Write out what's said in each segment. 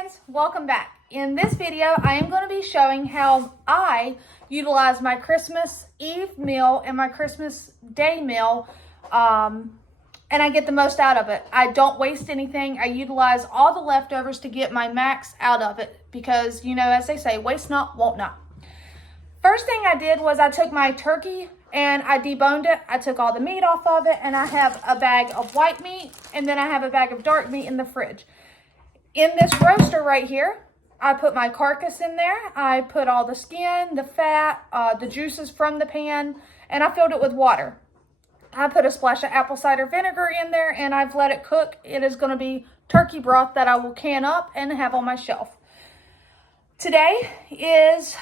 friends, welcome back. In this video, I am going to be showing how I utilize my Christmas Eve meal and my Christmas Day meal, and I get the most out of it. I don't waste anything. I utilize all the leftovers to get my max out of it because, you know, as they say, waste not, want not. First thing I did was I took my turkey and I deboned it. I took all the meat off of it, and I have a bag of white meat, and then I have a bag of dark meat in the fridge. In this roaster right here, I put my carcass in there. I put all the skin, the fat, the juices from the pan, and I filled it with water. I put a splash of apple cider vinegar in there, and I've let it cook. It is going to be turkey broth that I will can up and have on my shelf. Today is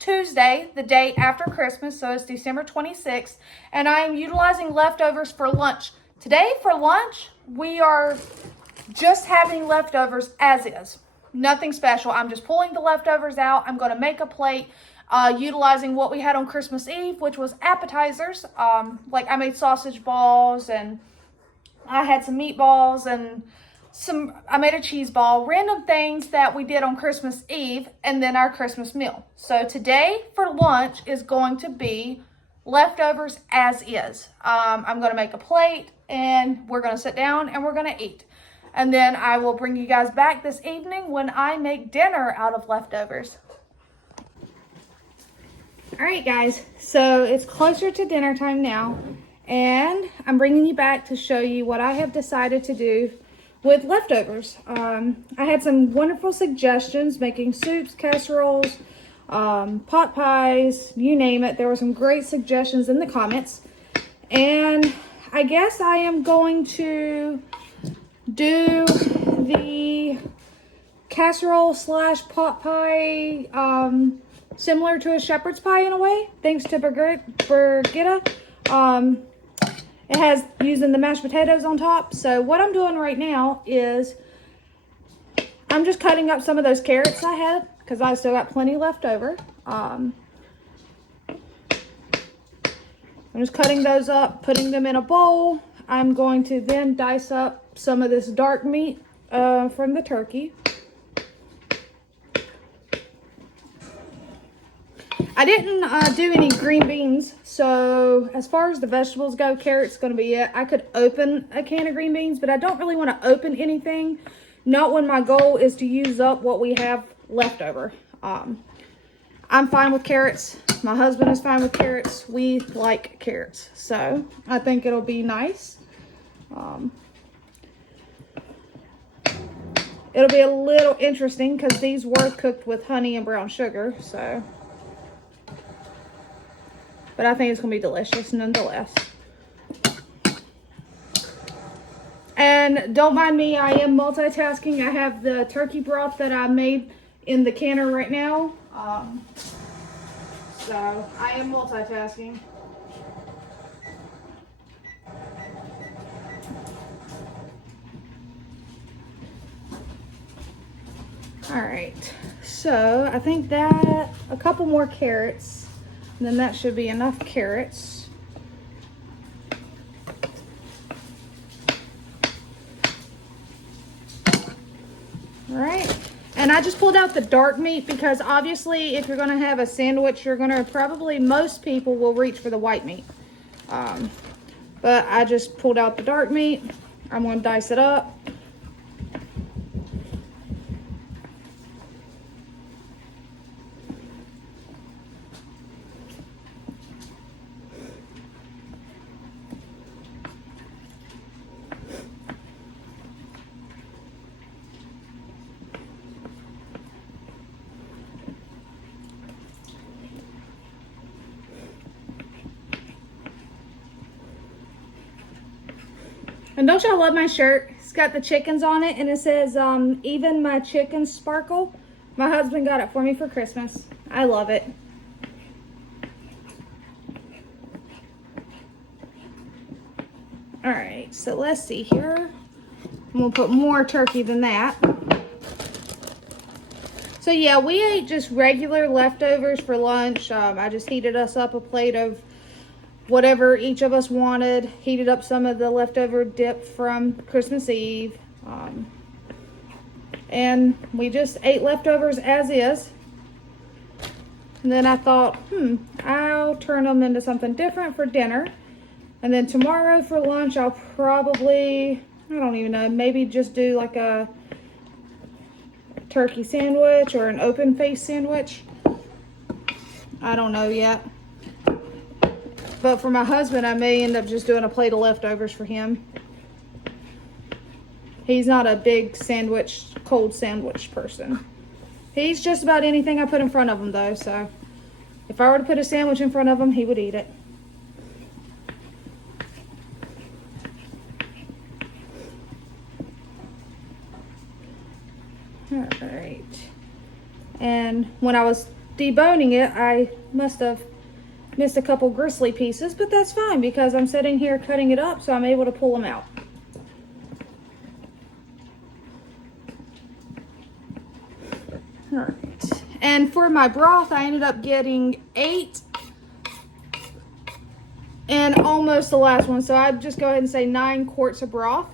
Tuesday, the day after Christmas, so it's December 26th, and I am utilizing leftovers for lunch. Today for lunch, we are just having leftovers as is. Nothing special. I'm just pulling the leftovers out. I'm going to make a plate utilizing what we had on Christmas Eve, which was appetizers. Like I made sausage balls, and I had some meatballs, and I made a cheese ball, random things that we did on Christmas Eve, and then our Christmas meal. So today for lunch is going to be leftovers as is. I'm going to make a plate, and we're going to sit down and we're going to eat. And then I will bring you guys back this evening when I make dinner out of leftovers. All right, guys, so it's closer to dinner time now, and I'm bringing you back to show you what I have decided to do with leftovers. I had some wonderful suggestions, making soups, casseroles, pot pies, you name it. There were some great suggestions in the comments, and I guess I am going to do the casserole slash pot pie, similar to a shepherd's pie in a way, thanks to Brigitte. It has using the mashed potatoes on top. So what I'm doing right now is I'm just cutting up some of those carrots I had because I still got plenty left over. I'm just cutting those up, putting them in a bowl. I'm going to then dice up some of this dark meat from the turkey. I didn't do any green beans, so as far as the vegetables go, carrot's going to be it. I could open a can of green beans, but I don't really want to open anything, not when my goal is to use up what we have left over. I'm fine with carrots. My husband is fine with carrots. We like carrots, so I think it'll be nice. It'll be a little interesting because these were cooked with honey and brown sugar, so. But I think it's going to be delicious nonetheless. And don't mind me, I am multitasking. I have the turkey broth that I made in the canner right now. So I am multitasking. All right, so I think that a couple more carrots, and then that should be enough carrots. All right, and I just pulled out the dark meat because obviously if you're gonna have a sandwich, you're gonna probably, most people will reach for the white meat. But I just pulled out the dark meat. I'm gonna dice it up. And don't y'all love my shirt? It's got the chickens on it, and it says, even my chickens sparkle. My husband got it for me for Christmas. I love it. All right, so let's see here. I'm gonna put more turkey than that. So yeah, we ate just regular leftovers for lunch. I just heated us up a plate of whatever each of us wanted, heated up some of the leftover dip from Christmas Eve. and we just ate leftovers as is. And then I thought, I'll turn them into something different for dinner. And then tomorrow for lunch, I'll probably, I don't even know, maybe just do like a turkey sandwich or an open face sandwich. I don't know yet. But for my husband, I may end up just doing a plate of leftovers for him. He's not a big sandwich, cold sandwich person. He's just about anything I put in front of him though, so if I were to put a sandwich in front of him, he would eat it. All right. And when I was deboning it, I must have missed a couple gristly pieces, but that's fine because I'm sitting here cutting it up, so I'm able to pull them out. All right. And for my broth, I ended up getting 8 and almost the last one. So I'd just go ahead and say 9 quarts of broth,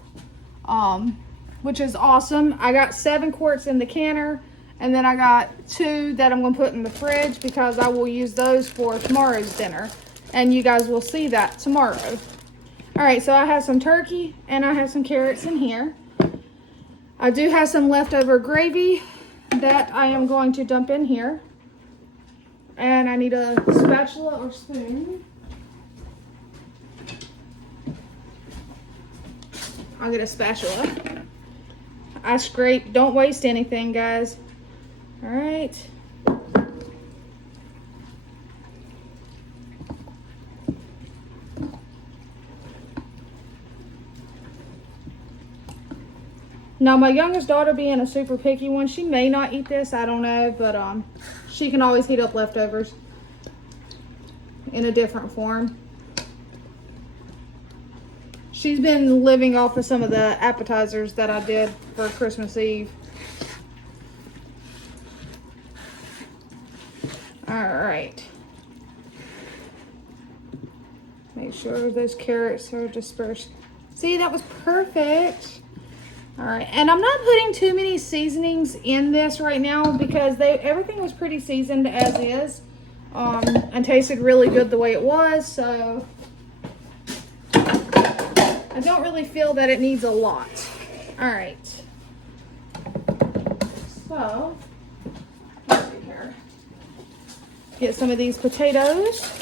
which is awesome. I got 7 quarts in the canner, and then I got 2 that I'm going to put in the fridge because I will use those for tomorrow's dinner. And you guys will see that tomorrow. All right, so I have some turkey and I have some carrots in here. I do have some leftover gravy that I am going to dump in here. And I need a spatula or spoon. I'll get a spatula. I scrape, don't waste anything, guys. All right. Now, my youngest daughter being a super picky one, she may not eat this, I don't know, but she can always heat up leftovers in a different form. She's been living off of some of the appetizers that I did for Christmas Eve. All right. Make sure those carrots are dispersed. See, that was perfect. All right, and I'm not putting too many seasonings in this right now because everything was pretty seasoned as is, and tasted really good the way it was, so I don't really feel that it needs a lot. All right, so let's see here. Get some of these potatoes.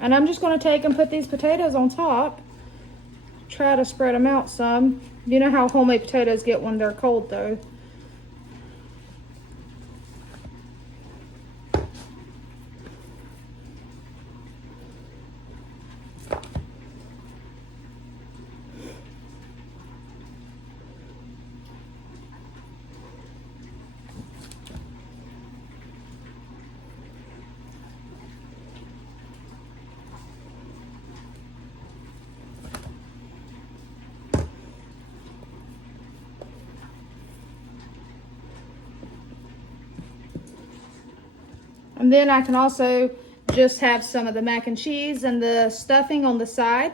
And I'm just going to take and put these potatoes on top. Try to spread them out some. You know how homemade potatoes get when they're cold though. And then I can also just have some of the mac and cheese and the stuffing on the side.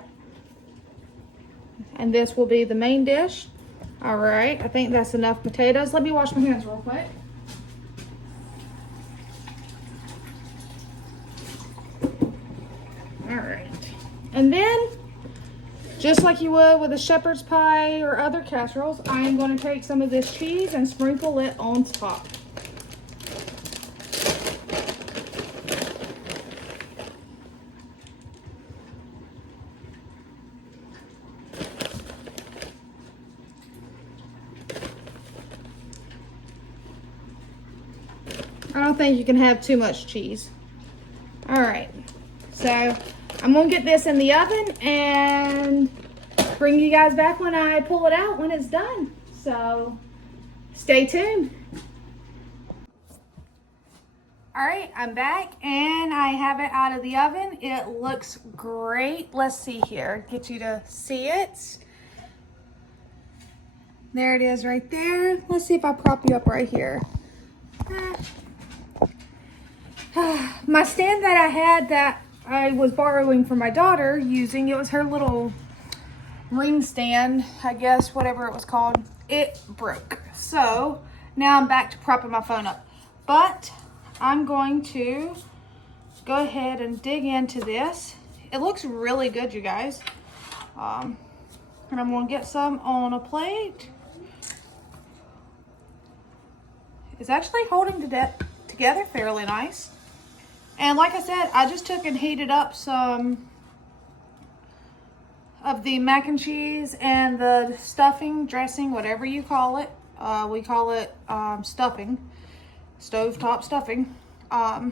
And this will be the main dish. All right, I think that's enough potatoes. Let me wash my hands real quick. All right. And then, just like you would with a shepherd's pie or other casseroles, I am going to take some of this cheese and sprinkle it on top. I don't think you can have too much cheese. All right, so I'm gonna get this in the oven and bring you guys back when I pull it out when it's done. So stay tuned. All right, I'm back and I have it out of the oven. It looks great. Let's see here, get you to see it. There it is right there. Let's see if I prop you up right here. My stand that I had that I was borrowing from my daughter using, it was her little ring stand, I guess, whatever it was called, it broke. So now I'm back to propping my phone up. But I'm going to go ahead and dig into this. It looks really good, you guys. And I'm gonna get some on a plate. It's actually holding together fairly nice. And like I said, I just took and heated up some of the mac and cheese and the stuffing, dressing, whatever you call it. We call it stuffing, stovetop stuffing. I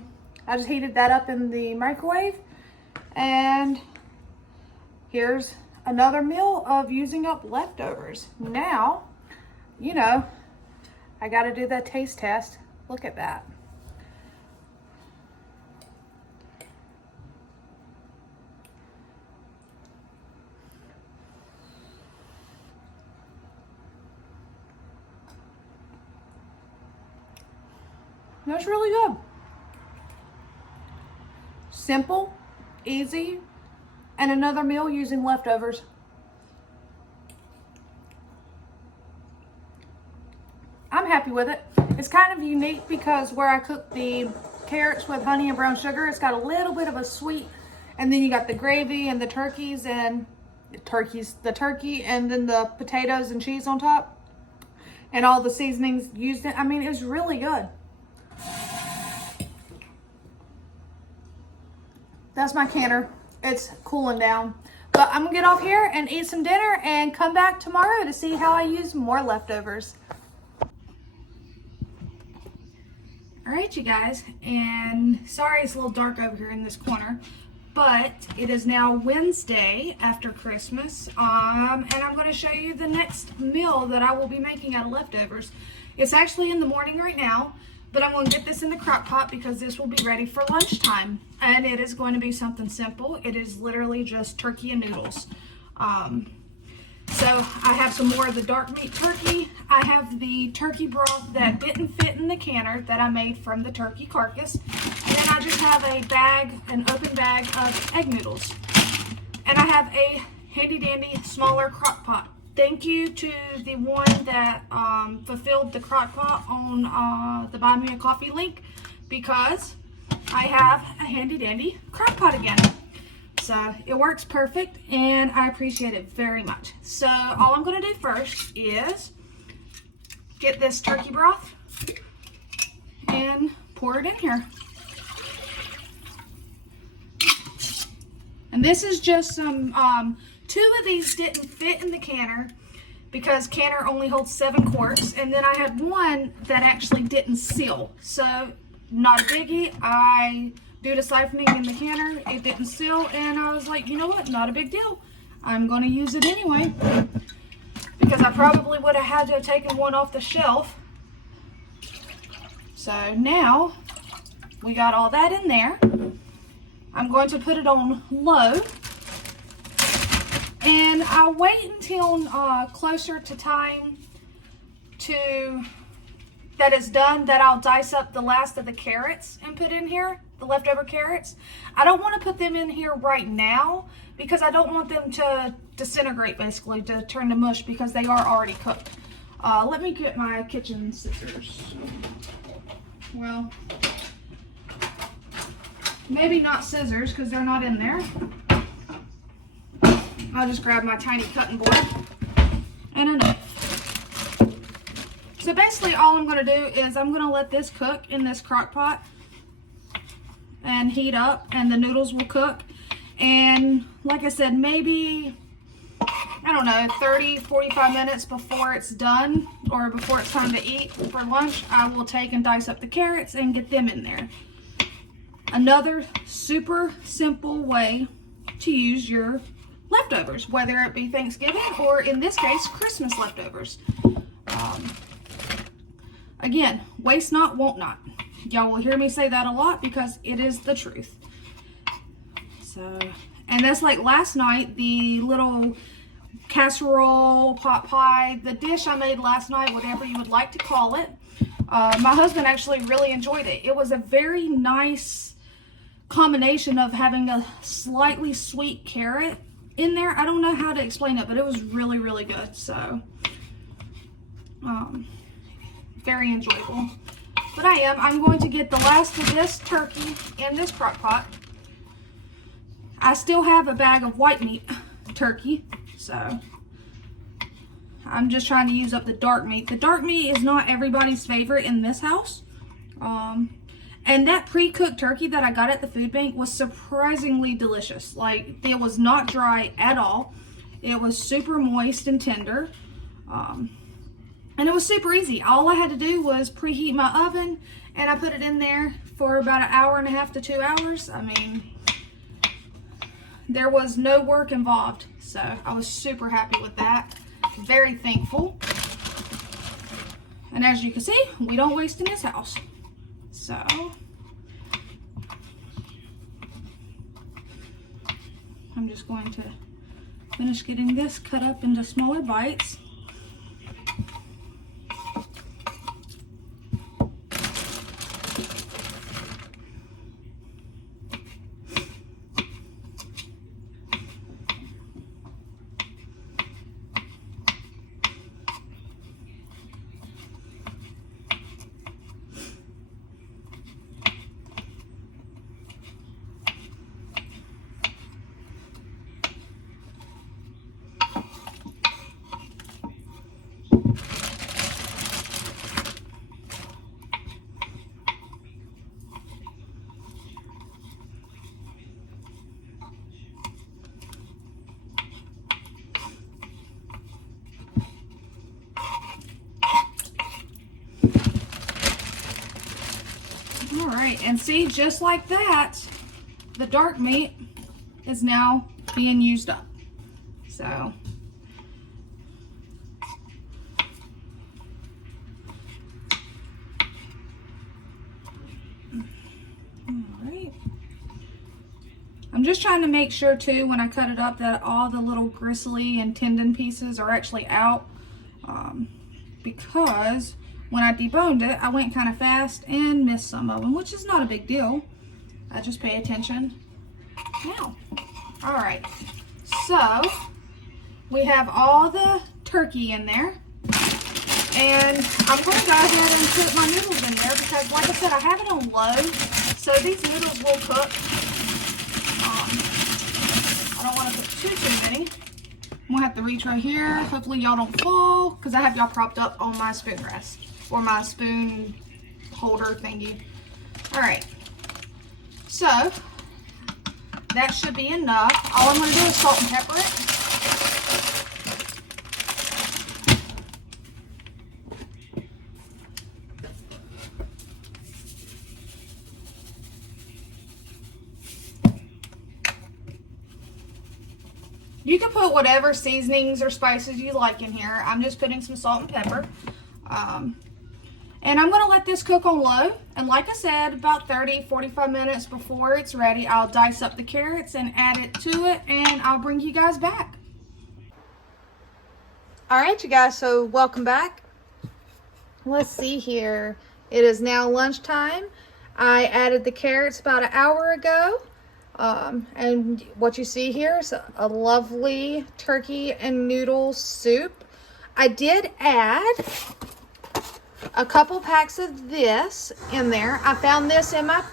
just heated that up in the microwave, and here's another meal of using up leftovers. Now, you know, I gotta do that taste test. Look at that. That's really good. Simple, easy, and another meal using leftovers. I'm happy with it. It's kind of unique because where I cook the carrots with honey and brown sugar, it's got a little bit of a sweet, and then you got the gravy and the turkeys and the turkey, and then the potatoes and cheese on top, and all the seasonings used in. I mean, it was really good. That's my canner. It's cooling down. But I'm gonna get off here and eat some dinner and come back tomorrow to see how I use more leftovers. All right, you guys, and sorry it's a little dark over here in this corner, but it is now Wednesday after Christmas, and I'm going to show you the next meal that I will be making out of leftovers. It's actually in the morning right now, but I'm going to get this in the crock pot because this will be ready for lunchtime, and it is going to be something simple. It is literally just turkey and noodles. So I have some more of the dark meat turkey. I have the turkey broth that didn't fit in the canner that I made from the turkey carcass. And then I just have an open bag of egg noodles. And I have a handy dandy smaller crock pot. Thank you to the one that fulfilled the crock pot on the Buy Me a Coffee link, because I have a handy dandy crock pot again. So it works perfect, and I appreciate it very much. So all I'm going to do first is get this turkey broth and pour it in here. And this is just some, 2 of these didn't fit in the canner because canner only holds 7 quarts. And then I had one that actually didn't seal. So not a biggie. Due to siphoning in the canner, it didn't seal, and I was like, you know what, not a big deal. I'm going to use it anyway, because I probably would have had to have taken one off the shelf. So now we got all that in there. I'm going to put it on low, and I'll wait until closer to time that it's done, that I'll dice up the last of the carrots and put in here, the leftover carrots. I don't want to put them in here right now because I don't want them to disintegrate, basically, to turn to mush, because they are already cooked. Let me get my kitchen scissors. Well, maybe not scissors because they're not in there. I'll just grab my tiny cutting board and a knife. So basically all I'm going to do is I'm going to let this cook in this crock pot and heat up, and the noodles will cook. And like I said, maybe, I don't know, 30-45 minutes before it's done, or before it's time to eat for lunch, I will take and dice up the carrots and get them in there. Another super simple way to use your leftovers, whether it be Thanksgiving or, in this case, Christmas leftovers. Again, waste not, want not. Y'all will hear me say that a lot because it is the truth. So, and that's like last night, the little casserole, pot pie, the dish I made last night, whatever you would like to call it. My husband actually really enjoyed it. It was a very nice combination of having a slightly sweet carrot in there. I don't know how to explain it, but it was really, really good. So, very enjoyable. But I'm going to get the last of this turkey in this crock pot. I still have a bag of white meat turkey, so I'm just trying to use up the dark meat. The dark meat is not everybody's favorite in this house. And that pre-cooked turkey that I got at the food bank was surprisingly delicious. Like, it was not dry at all. It was super moist and tender. And it was super easy. All I had to do was preheat my oven, and I put it in there for about an hour and a half to 2 hours. I mean, there was no work involved. So I was super happy with that. Very thankful. And as you can see, we don't waste in this house. So I'm just going to finish getting this cut up into smaller bites. All right, and see, just like that, the dark meat is now being used up. So, all right. I'm just trying to make sure too, when I cut it up, that all the little gristly and tendon pieces are actually out, because when I deboned it, I went kind of fast and missed some of them, which is not a big deal. I just pay attention now. All right, so we have all the turkey in there, and I'm going to go ahead and put my noodles in there because, like I said, I have it on low, so these noodles will cook. I don't want to put too many. I'm going to have to reach right here. Hopefully y'all don't fall, because I have y'all propped up on my spoon rest, or my spoon holder thingy. All right, so that should be enough. All I'm going to do is salt and pepper it. You can put whatever seasonings or spices you like in here. I'm just putting some salt and pepper. And I'm going to let this cook on low. And like I said, about 30-45 minutes before it's ready, I'll dice up the carrots and add it to it, and I'll bring you guys back. All right, you guys, so welcome back. Let's see here. It is now lunchtime. I added the carrots about an hour ago. And what you see here is a lovely turkey and noodle soup. I did add a couple packs of this in there. I found this in my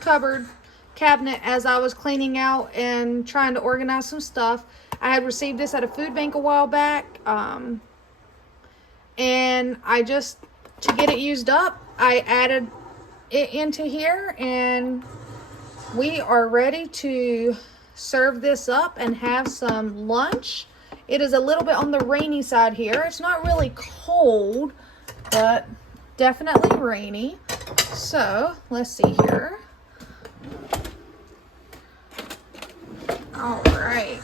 cupboard cabinet as I was cleaning out and trying to organize some stuff. I had received this at a food bank a while back, and I just, to get it used up, I added it into here, and we are ready to serve this up and have some lunch. It is a little bit on the rainy side here. It's not really cold, but definitely rainy. So let's see here. All right.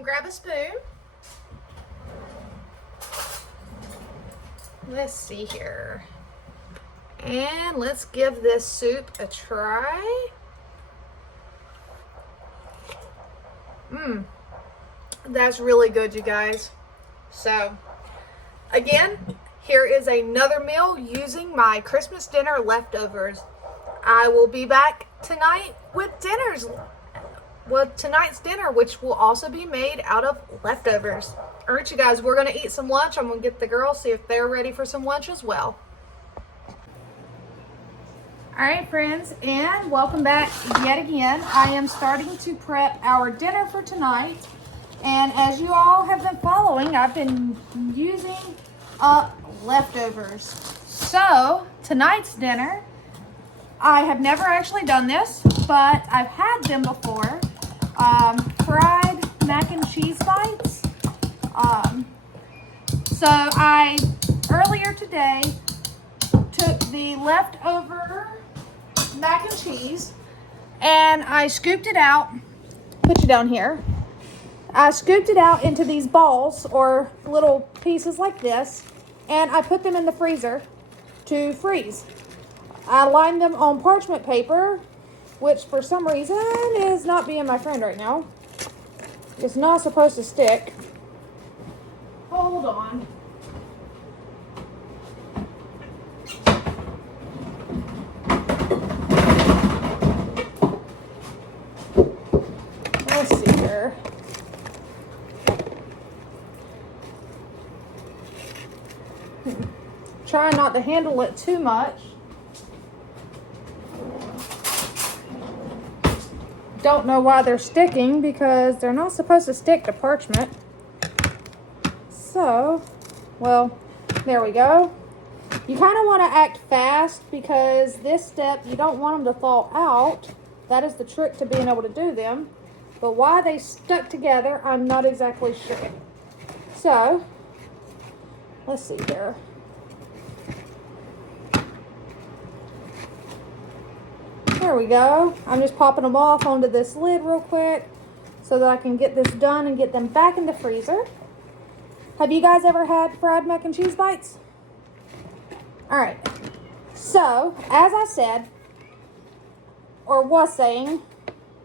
gonna grab a spoon. Let's see here. And let's give this soup a try. That's really good, you guys. So, again, here is another meal using my Christmas dinner leftovers. I will be back tonight with tonight's dinner, which will also be made out of leftovers. All right, you guys, we're gonna eat some lunch. I'm gonna get the girls, see if they're ready for some lunch as well. All right, friends, and welcome back yet again. I am starting to prep our dinner for tonight. And as you all have been following, I've been using up leftovers. So tonight's dinner, I have never actually done this, but I've had them before. Fried mac and cheese bites. So I, earlier today, took the leftover mac and cheese and I scooped it out. Put you down here. I scooped it out into these balls or little pieces like this, and I put them in the freezer to freeze. I lined them on parchment paper, which for some reason is not being my friend right now. It's not supposed to stick. Hold on. Let's see here. Try not to handle it too much. Don't know why they're sticking, because they're not supposed to stick to parchment. So, well, there we go. You kind of want to act fast, because this step, you don't want them to thaw out. That is the trick to being able to do them. But why they stuck together, I'm not exactly sure. So, let's see here. There we go. I'm just popping them off onto this lid real quick so that I can get this done and get them back in the freezer. Have you guys ever had fried mac and cheese bites? All right. So, as I said, or was saying,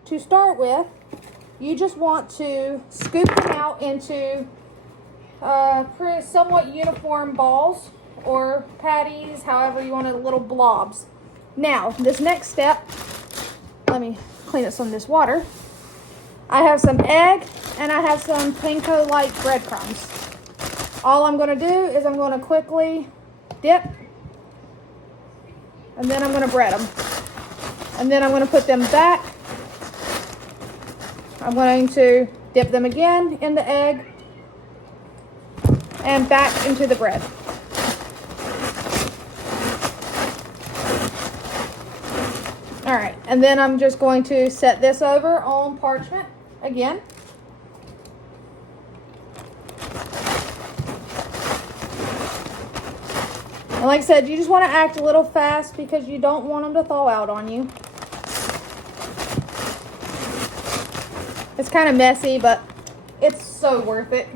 to start with, you just want to scoop them out into somewhat uniform balls or patties, however you want it, little blobs. Now, this next step, let me clean up some of this water. I have some egg and I have some panko-like breadcrumbs. All I'm going to do is I'm going to quickly dip, and then I'm going to bread them. And then I'm going to put them back. I'm going to dip them again in the egg and back into the bread. All right, and then I'm just going to set this over on parchment again. And like I said, you just want to act a little fast because you don't want them to thaw out on you. It's kind of messy, but it's so worth it.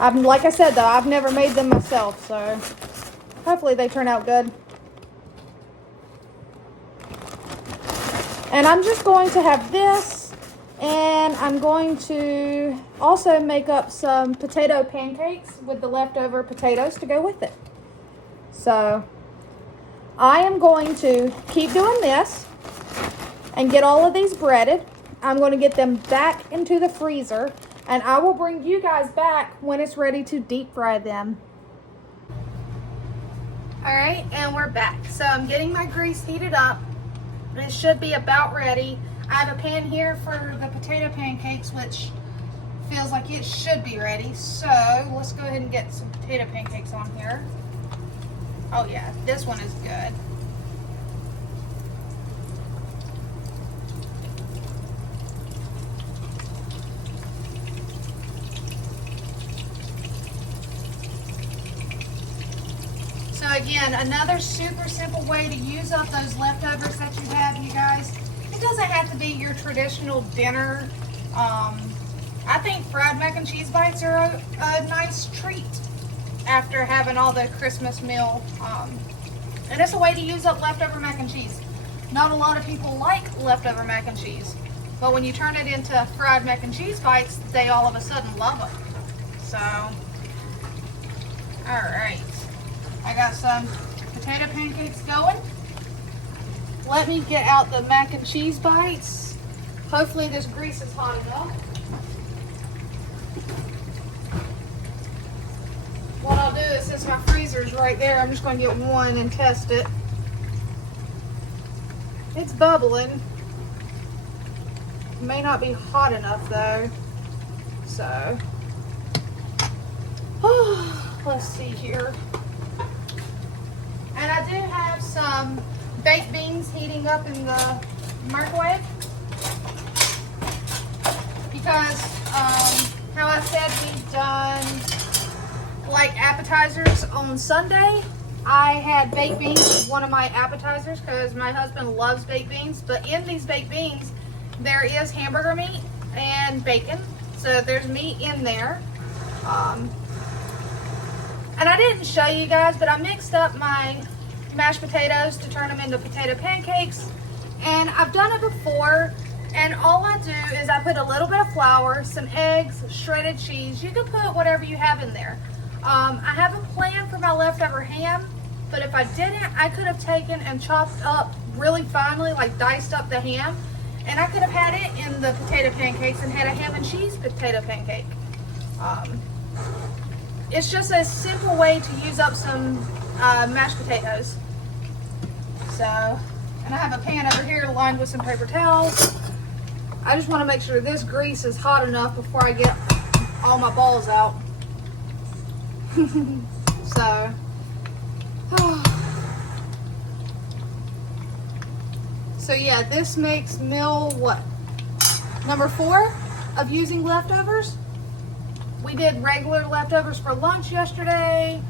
Like I said, though, I've never made them myself, so hopefully they turn out good. And I'm just going to have this, and I'm going to also make up some potato pancakes with the leftover potatoes to go with it. So I am going to keep doing this and get all of these breaded. I'm going to get them back into the freezer, and I will bring you guys back when it's ready to deep fry them. All right, and we're back. So I'm getting my grease heated up. It should be about ready. I have a pan here for the potato pancakes, which feels like it should be ready. So let's go ahead and get some potato pancakes on here. Oh yeah, this one is good. So again, another super simple way to use up those leftovers that you have, you guys, doesn't have to be your traditional dinner. I think fried mac and cheese bites are a nice treat after having all the Christmas meal. And it's a way to use up leftover mac and cheese. Not a lot of people like leftover mac and cheese, but when you turn it into fried mac and cheese bites, they all of a sudden love them. So, alright. I got some potato pancakes going. Let me get out the mac and cheese bites. Hopefully this grease is hot enough. What I'll do is, since my freezer's right there, I'm just going to get one and test it. It's bubbling. It may not be hot enough though. So, let's see here. And I do have some baked beans heating up in the microwave. Because, how I said we've done like appetizers on Sunday. I had baked beans as one of my appetizers because my husband loves baked beans. But in these baked beans, there is hamburger meat and bacon. So there's meat in there. And I didn't show you guys, but I mixed up my mashed potatoes to turn them into potato pancakes. And I've done it before. And all I do is I put a little bit of flour, some eggs, shredded cheese. You can put whatever you have in there. I have a plan for my leftover ham, but if I didn't, I could have taken and chopped up really finely, like diced up the ham, and I could have had it in the potato pancakes and had a ham and cheese potato pancake. It's just a simple way to use up some mashed potatoes. So, and I have a pan over here lined with some paper towels. I just want to make sure this grease is hot enough before I get all my balls out. So yeah, this makes meal what? Number 4 of using leftovers. We did regular leftovers for lunch yesterday,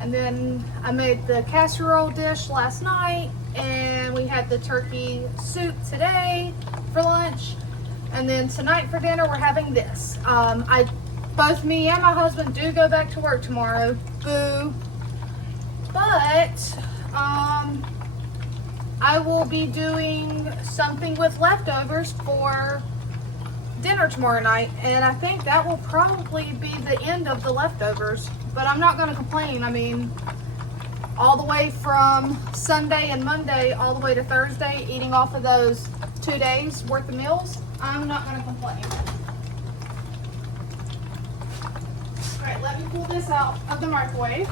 and then I made the casserole dish last night, and we had the turkey soup today for lunch, and then tonight for dinner we're having this. Both me and my husband do go back to work tomorrow. Boo. But I will be doing something with leftovers for dinner tomorrow night, and I think that will probably be the end of the leftovers. But I'm not going to complain. I mean, all the way from Sunday and Monday all the way to Thursday, eating off of those 2 days worth of meals, I'm not going to complain. Alright, let me pull this out of the microwave.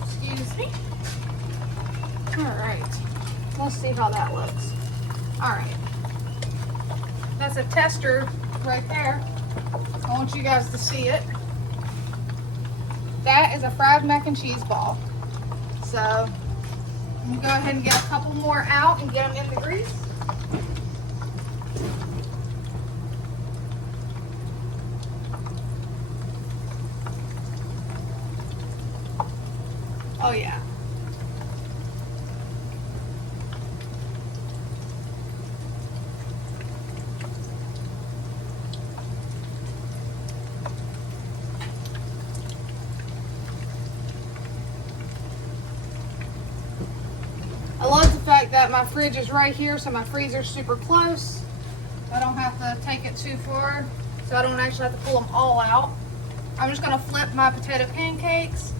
Excuse me. Alright, let's see how that looks. Alright, that's a tester right there. I want you guys to see it. That is a fried mac and cheese ball. So I'm going to go ahead and get a couple more out and get them in the grease. Oh yeah. I love the fact that my fridge is right here, so my freezer's super close. I don't have to take it too far, so I don't actually have to pull them all out. I'm just going to flip my potato pancakes.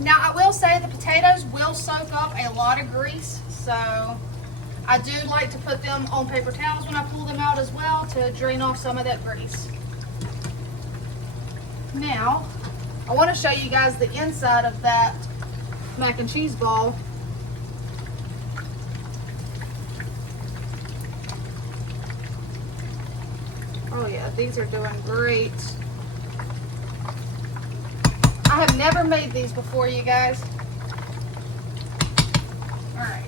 Now, I will say the potatoes will soak up a lot of grease, so I do like to put them on paper towels when I pull them out as well to drain off some of that grease. Now, I want to show you guys the inside of that mac and cheese ball. Oh yeah, these are doing great. I have never made these before, you guys. Alright,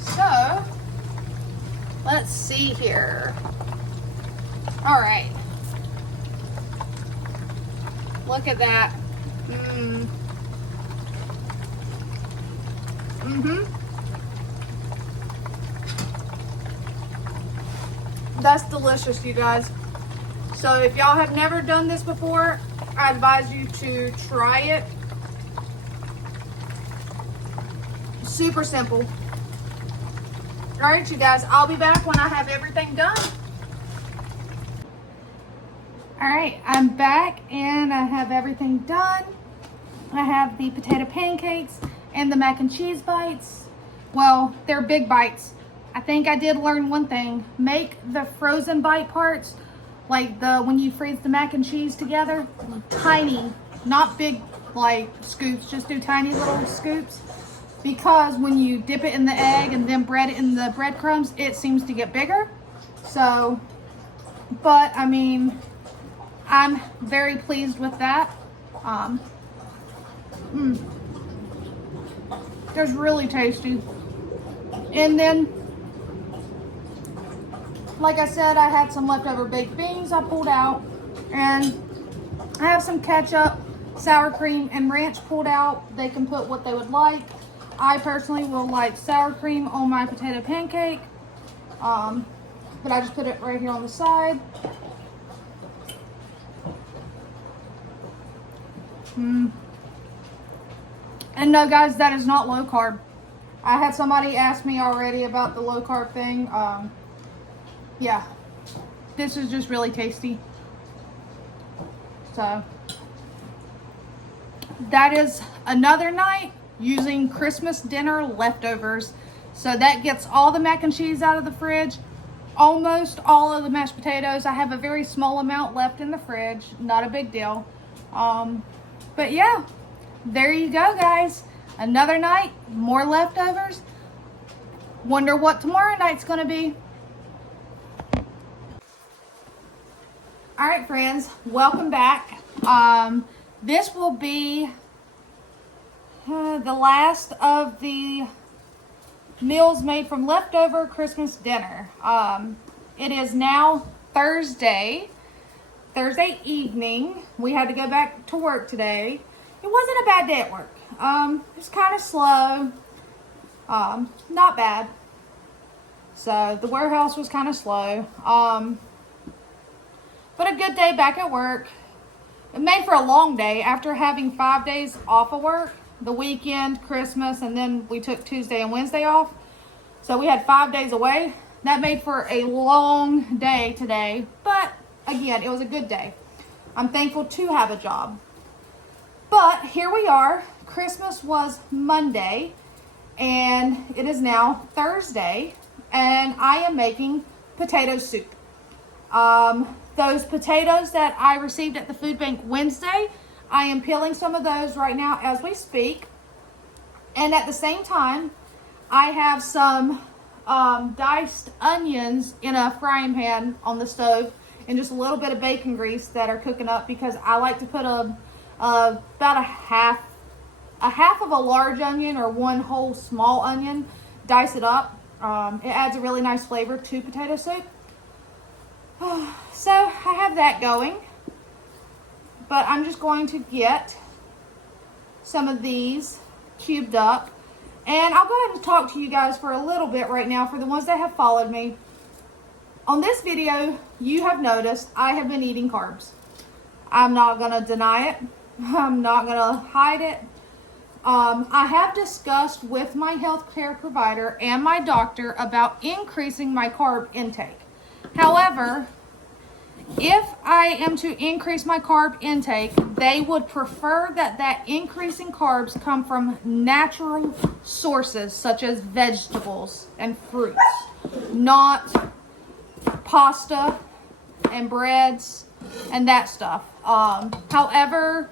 so let's see here. All right. Look at that. That's delicious, you guys. So if y'all have never done this before, I advise you to try it. Super simple. All right, you guys, I'll be back when I have everything done. All right, I'm back and I have everything done. I have the potato pancakes and the mac and cheese bites. Well, they're big bites. I think I did learn one thing. Make the frozen bite parts, like when you freeze the mac and cheese together, tiny, not big like scoops, just do tiny little scoops. Because when you dip it in the egg and then bread it in the breadcrumbs, it seems to get bigger. So, but I mean, I'm very pleased with that. They're really tasty. And then, like I said, I had some leftover baked beans I pulled out, and I have some ketchup, sour cream, and ranch pulled out. They can put what they would like. I personally will like sour cream on my potato pancake, but I just put it right here on the side. And no, guys, that is not low carb. I had somebody ask me already about the low carb thing. Yeah, this is just really tasty. So that is another night using Christmas dinner leftovers. So that gets all the mac and cheese out of the fridge, almost all of the mashed potatoes. I have a very small amount left in the fridge, not a big deal. But yeah, there you go, guys. Another night, more leftovers. Wonder what tomorrow night's gonna be. All right, friends, welcome back. This will be the last of the meals made from leftover Christmas dinner. It is now Thursday evening. We had to go back to work today. It wasn't a bad day at work. It was kind of slow. Not bad. So the warehouse was kind of slow. But a good day back at work. It made for a long day after having 5 days off of work. The weekend, Christmas, and then we took Tuesday and Wednesday off. So we had 5 days away. That made for a long day today. But again, it was a good day. I'm thankful to have a job. But here we are. Christmas was Monday, and it is now Thursday, and I am making potato soup. Those potatoes that I received at the food bank Wednesday, I am peeling some of those right now as we speak. And at the same time, I have some diced onions in a frying pan on the stove and just a little bit of bacon grease that are cooking up, because I like to put about a half of a large onion or one whole small onion, dice it up. It adds a really nice flavor to potato soup. So I have that going, but I'm just going to get some of these cubed up, and I'll go ahead and talk to you guys for a little bit right now. For the ones that have followed me on this video, you have noticed I have been eating carbs. I'm not going to deny it. I'm not going to hide it. I have discussed with my healthcare provider and my doctor about increasing my carb intake. However, if I am to increase my carb intake, they would prefer that increase in carbs come from natural sources such as vegetables and fruits, not pasta and breads and that stuff. However,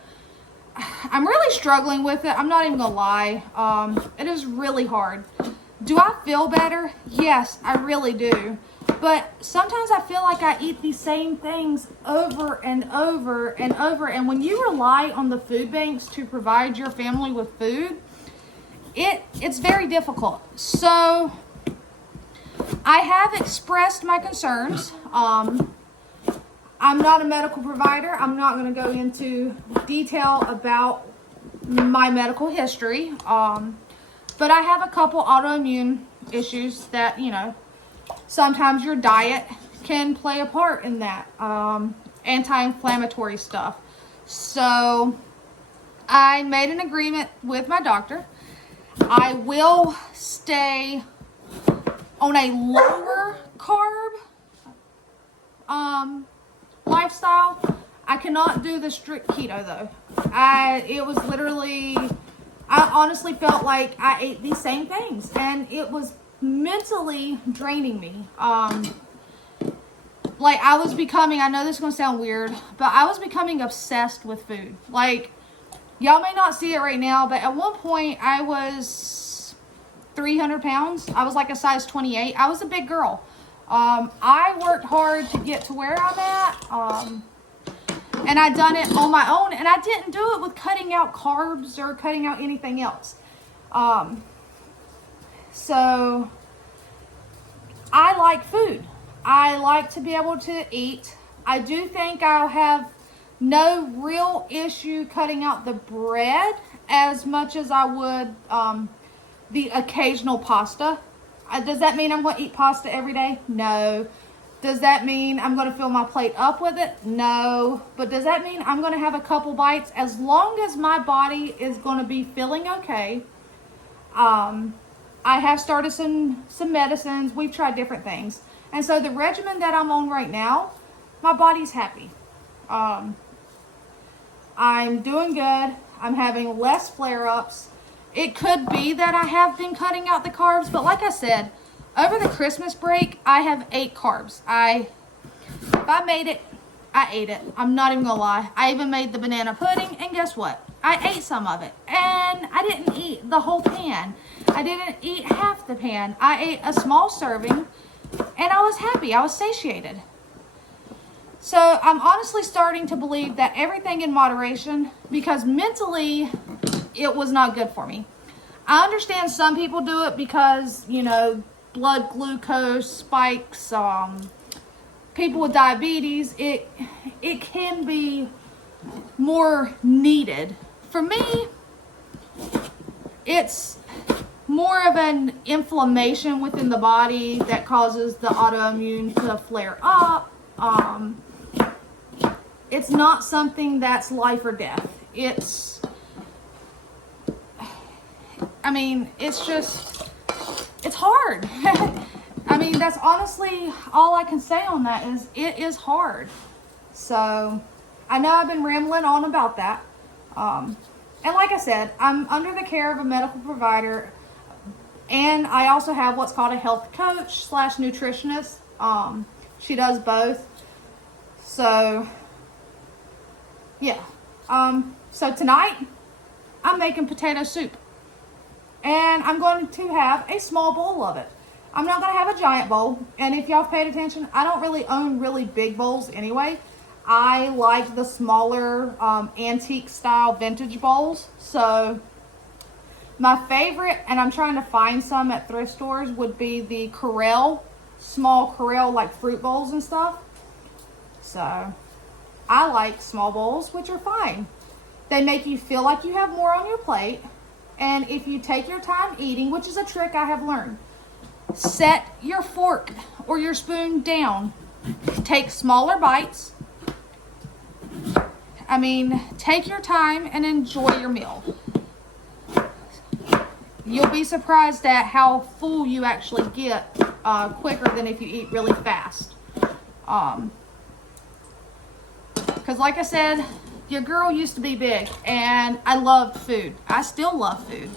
I'm really struggling with it. I'm not even gonna lie. It is really hard. Do I feel better? Yes, I really do. But sometimes I feel like I eat these same things over and over and over. And when you rely on the food banks to provide your family with food, it's very difficult. So I have expressed my concerns. I'm not a medical provider. I'm not going to go into detail about my medical history. But I have a couple autoimmune issues that, you know, sometimes your diet can play a part in that. Anti-inflammatory stuff. So I made an agreement with my doctor. I will stay on a lower carb lifestyle. I cannot do the strict keto though. It was literally, I honestly felt like I ate these same things and it was mentally draining me. Like I was becoming, I know this is going to sound weird, but I was becoming obsessed with food. Like, y'all may not see it right now, but at one point I was 300 pounds. I was like a size 28. I was a big girl. I worked hard to get to where I'm at. And I done it on my own. And I didn't do it with cutting out carbs or cutting out anything else. So I like food. I like to be able to eat. I do think I'll have no real issue cutting out the bread as much as I would the occasional pasta. Does that mean I'm going to eat pasta every day? No. Does that mean I'm going to fill my plate up with it? No. But does that mean I'm going to have a couple bites? As long as my body is going to be feeling okay. I have started some medicines. We've tried different things. And so the regimen that I'm on right now, my body's happy. I'm doing good. I'm having less flare-ups. It could be that I have been cutting out the carbs, but like I said, over the Christmas break, I have 8 carbs. If I made it, I ate it. I'm not even gonna lie. I even made the banana pudding, and guess what? I ate some of it, and I didn't eat the whole pan. I didn't eat half the pan. I ate a small serving, and I was happy. I was satiated. So I'm honestly starting to believe that everything in moderation, because mentally it was not good for me. I understand some people do it because, you know, blood glucose spikes, people with diabetes, it can be more needed. For me, it's more of an inflammation within the body that causes the autoimmune to flare up. It's not something that's life or death. It's hard. I mean, that's honestly all I can say on that is it is hard. So I know I've been rambling on about that. And like I said, I'm under the care of a medical provider, and I also have what's called a health coach / nutritionist. She does both. So yeah. So tonight I'm making potato soup, and I'm going to have a small bowl of it. I'm not going to have a giant bowl, and if y'all paid attention, I don't really own really big bowls anyway. I like the smaller antique style vintage bowls. So my favorite, and I'm trying to find some at thrift stores, would be the small Corelle like fruit bowls and stuff. So I like small bowls, which are fine. They make you feel like you have more on your plate. And if you take your time eating, which is a trick I have learned, set your fork or your spoon down. Take smaller bites. I mean, take your time and enjoy your meal. You'll be surprised at how full you actually get quicker than if you eat really fast. Because like I said, your girl used to be big, and I loved food. I still love food.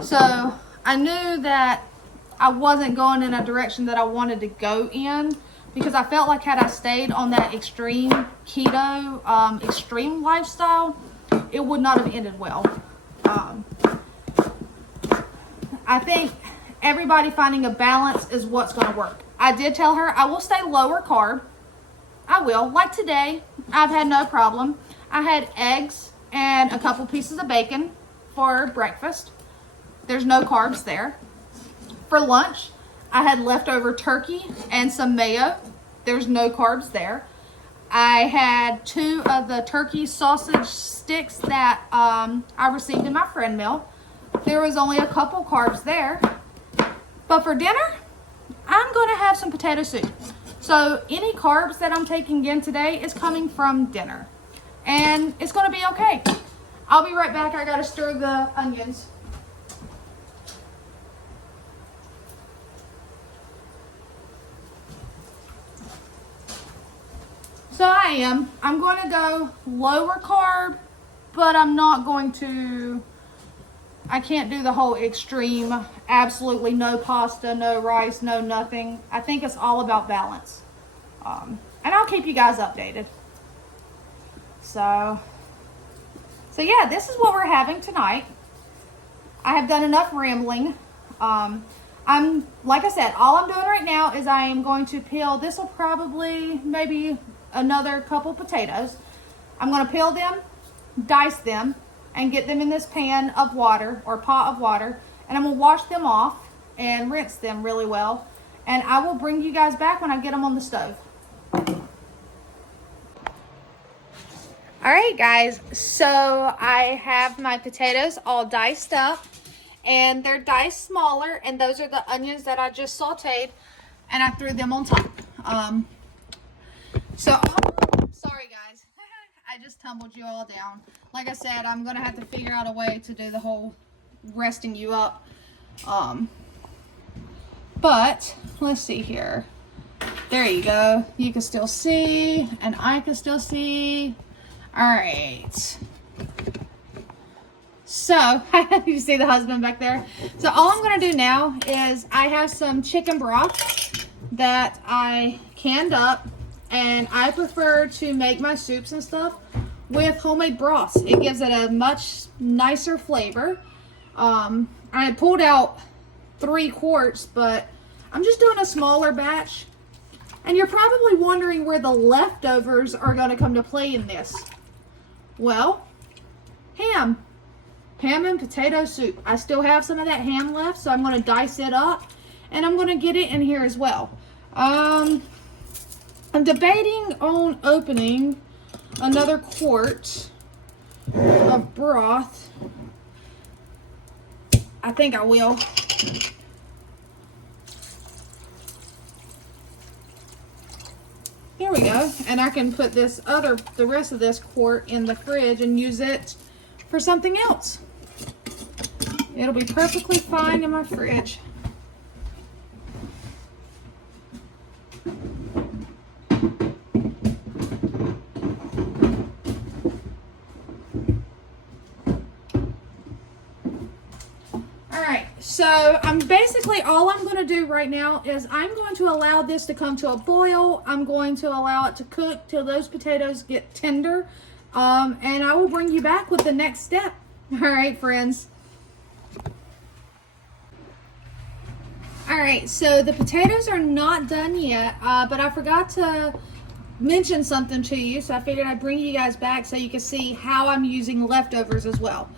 So I knew that I wasn't going in a direction that I wanted to go in, because I felt like had I stayed on that extreme keto, extreme lifestyle, it would not have ended well. I think everybody finding a balance is what's going to work. I did tell her I will stay lower carb. I will. Like today, I've had no problem. I had eggs and a couple pieces of bacon for breakfast. There's no carbs there. For lunch, I had leftover turkey and some mayo. There's no carbs there. I had 2 of the turkey sausage sticks that I received in my friend meal. There was only a couple carbs there. But for dinner, I'm going to have some potato soup. So any carbs that I'm taking in today is coming from dinner. And it's going to be okay. I'll be right back. I got to stir the onions. So I'm going to go lower carb, but I'm not going to, I can't do the whole extreme, absolutely no pasta, no rice, no nothing. I think it's all about balance. And I'll keep you guys updated. So yeah, this is what we're having tonight. I have done enough rambling. Like I said, all I'm doing right now is I am going to peel, this will probably maybe another couple potatoes. I'm going to peel them, dice them, and get them in this pan of water or pot of water, and I'm going to wash them off and rinse them really well, and I will bring you guys back when I get them on the stove. Alright guys, so I have my potatoes all diced up, and they're diced smaller, and those are the onions that I just sauteed, and I threw them on top. Sorry guys, I just tumbled you all down. Like I said, I'm gonna have to figure out a way to do the whole resting you up. But let's see here. There you go. You can still see, and I can still see. All right. So, you see the husband back there? So all I'm gonna do now is I have some chicken broth that I canned up, and I prefer to make my soups and stuff with homemade broths. It gives it a much nicer flavor. I pulled out 3 quarts, but I'm just doing a smaller batch. And you're probably wondering where the leftovers are going to come to play in this. Well, ham and potato soup. I still have some of that ham left, so I'm going to dice it up, and I'm going to get it in here as well. I'm debating on opening another quart of broth. I think I will. There we go. And I can put the rest of this quart in the fridge and use it for something else. It'll be perfectly fine in my fridge. So I'm basically, all I'm going to do right now is I'm going to allow this to come to a boil. I'm going to allow it to cook till those potatoes get tender. And I will bring you back with the next step. All right, friends. All right, so the potatoes are not done yet, but I forgot to mention something to you. So I figured I'd bring you guys back so you can see how I'm using leftovers as well.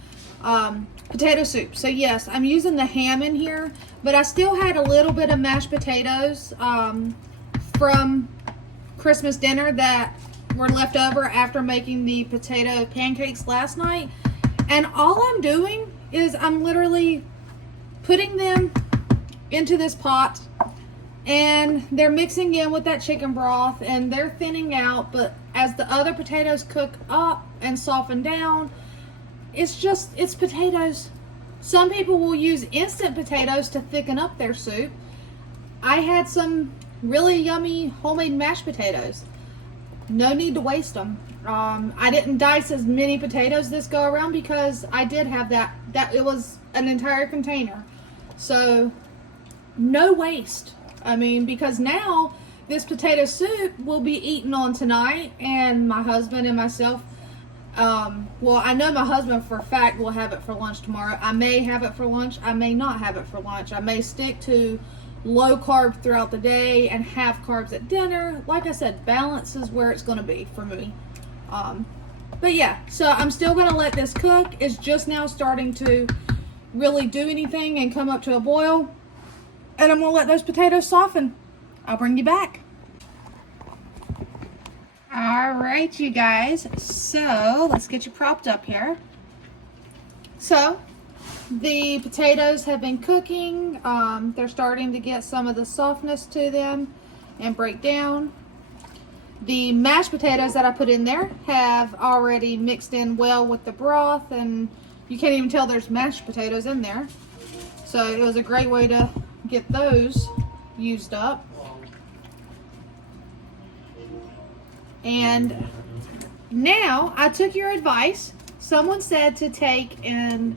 Potato soup. So yes, I'm using the ham in here, but I still had a little bit of mashed potatoes from Christmas dinner that were left over after making the potato pancakes last night. And all I'm doing is I'm literally putting them into this pot, and they're mixing in with that chicken broth, and they're thinning out, but as the other potatoes cook up and soften down, it's potatoes. Some people will use instant potatoes to thicken up their soup. I had some really yummy homemade mashed potatoes. No need to waste them. I didn't dice as many potatoes this go around because I did have that it was an entire container. So no waste. I mean, because now this potato soup will be eaten on tonight, and my husband and myself, well, I know my husband for a fact will have it for lunch tomorrow. I may have it for lunch. I may not have it for lunch. I may stick to low carb throughout the day and have carbs at dinner. Like I said, balance is where it's going to be for me. But yeah, so I'm still going to let this cook. It's just now starting to really do anything and come up to a boil. And I'm gonna let those potatoes soften. I'll bring you back. All right, you guys, so let's get you propped up here. So the potatoes have been cooking. They're starting to get some of the softness to them and break down. The mashed potatoes that I put in there have already mixed in well with the broth, and you can't even tell there's mashed potatoes in there. So it was a great way to get those used up. And now I took your advice. Someone said to take and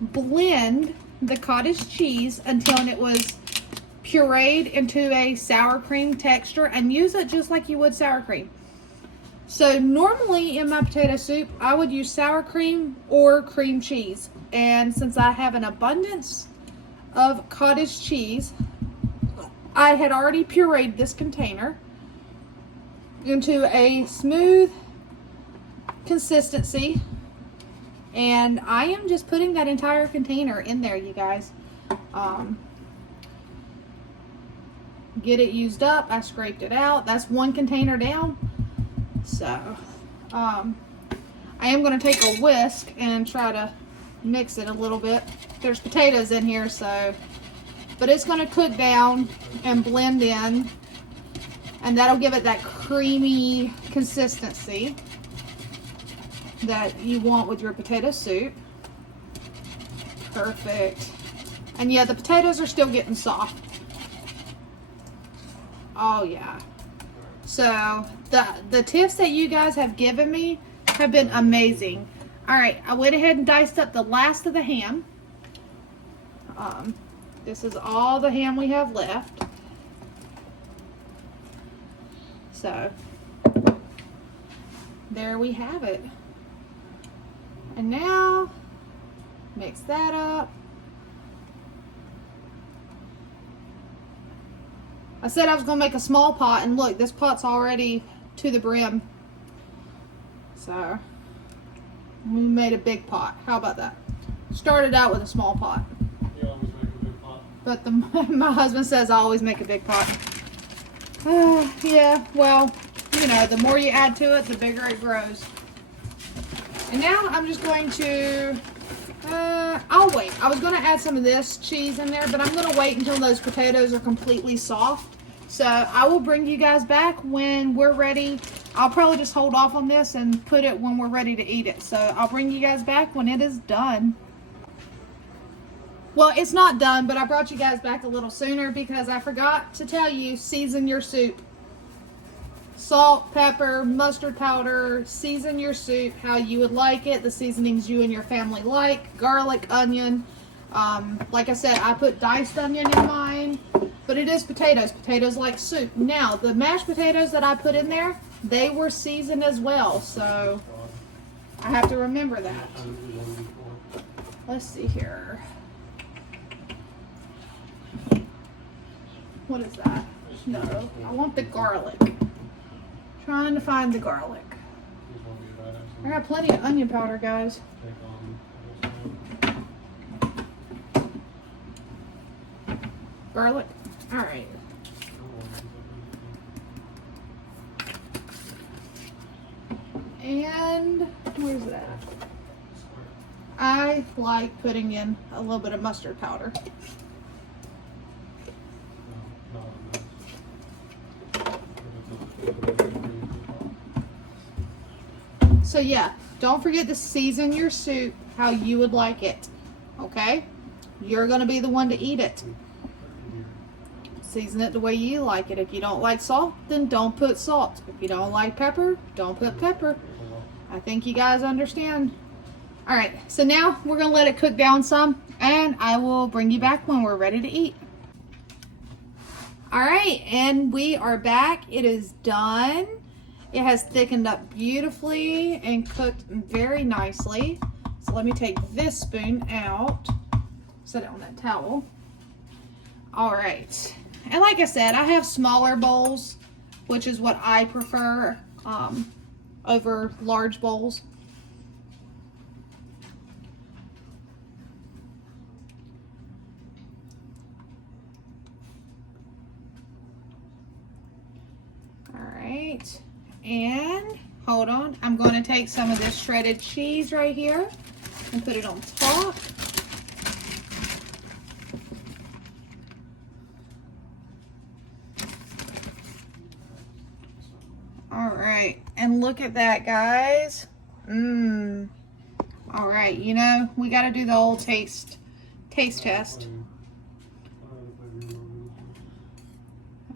blend the cottage cheese until it was pureed into a sour cream texture and use it just like you would sour cream. So normally in my potato soup, I would use sour cream or cream cheese. And since I have an abundance of cottage cheese, I had already pureed this container into a smooth consistency, and I am just putting that entire container in there, you guys. Get it used up. I scraped it out. That's one container down. So I am going to take a whisk and try to mix it a little bit. There's potatoes in here, so but it's going to cook down and blend in, and that'll give it that creamy consistency that you want with your potato soup. Perfect. And yeah, the potatoes are still getting soft. Oh yeah. So the tips that you guys have given me have been amazing. All right, I went ahead and diced up the last of the ham. This is all the ham we have left. So there we have it. And now mix that up. I said I was going to make a small pot, and look, this pot's already to the brim. So we made a big pot. How about that? Started out with a small pot. You always make a big pot. But my husband says I always make a big pot. Yeah, well, you know, the more you add to it, the bigger it grows. And now I'm just going to, I'll wait. I was going to add some of this cheese in there, but I'm going to wait until those potatoes are completely soft. So I will bring you guys back when we're ready. I'll probably just hold off on this and put it when we're ready to eat it. So I'll bring you guys back when it is done. Well, it's not done, but I brought you guys back a little sooner because I forgot to tell you, season your soup. Salt, pepper, mustard powder, season your soup how you would like it, the seasonings you and your family like, garlic, onion. Like I said, I put diced onion in mine, but it is potatoes. Potatoes like soup. Now, the mashed potatoes that I put in there, they were seasoned as well, so I have to remember that. Let's see here. What is that? No, I want the garlic. Trying to find the garlic. I got plenty of onion powder, guys. Garlic? Alright. And where's that? I like putting in a little bit of mustard powder. So yeah, don't forget to season your soup how you would like it, okay? You're going to be the one to eat it. Season it the way you like it. If you don't like salt, then don't put salt. If you don't like pepper, don't put pepper. I think you guys understand. All right, so now we're going to let it cook down some, and I will bring you back when we're ready to eat. All right, and we are back. It is done. It has thickened up beautifully and cooked very nicely. So let me take this spoon out, set it on that towel. All right, and like I said, I have smaller bowls, which is what I prefer over large bowls. right, and hold on. I'm going to take some of this shredded cheese right here and put it on top. All right, and look at that, guys. All right, you know, we got to do the old taste test.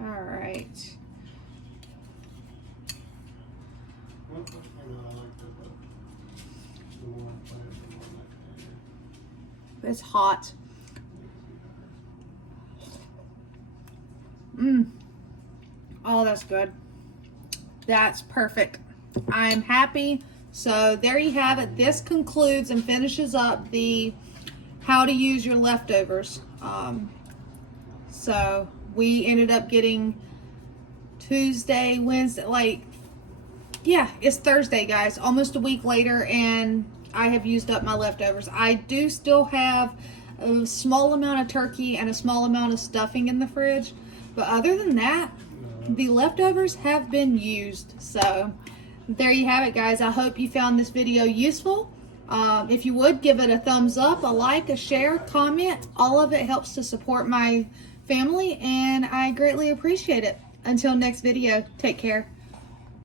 All right. It's hot. Oh, that's good. That's perfect. I'm happy. So there you have it. This concludes and finishes up the how to use your leftovers. So we ended up getting Tuesday, Wednesday, like, yeah, it's Thursday, guys, almost a week later, and I have used up my leftovers. I do still have a small amount of turkey and a small amount of stuffing in the fridge, but other than that, the leftovers have been used. So there you have it, guys. I hope you found this video useful. If you would, give it a thumbs up, a like, a share, comment. All of it helps to support my family, and I greatly appreciate it. Until next video, take care.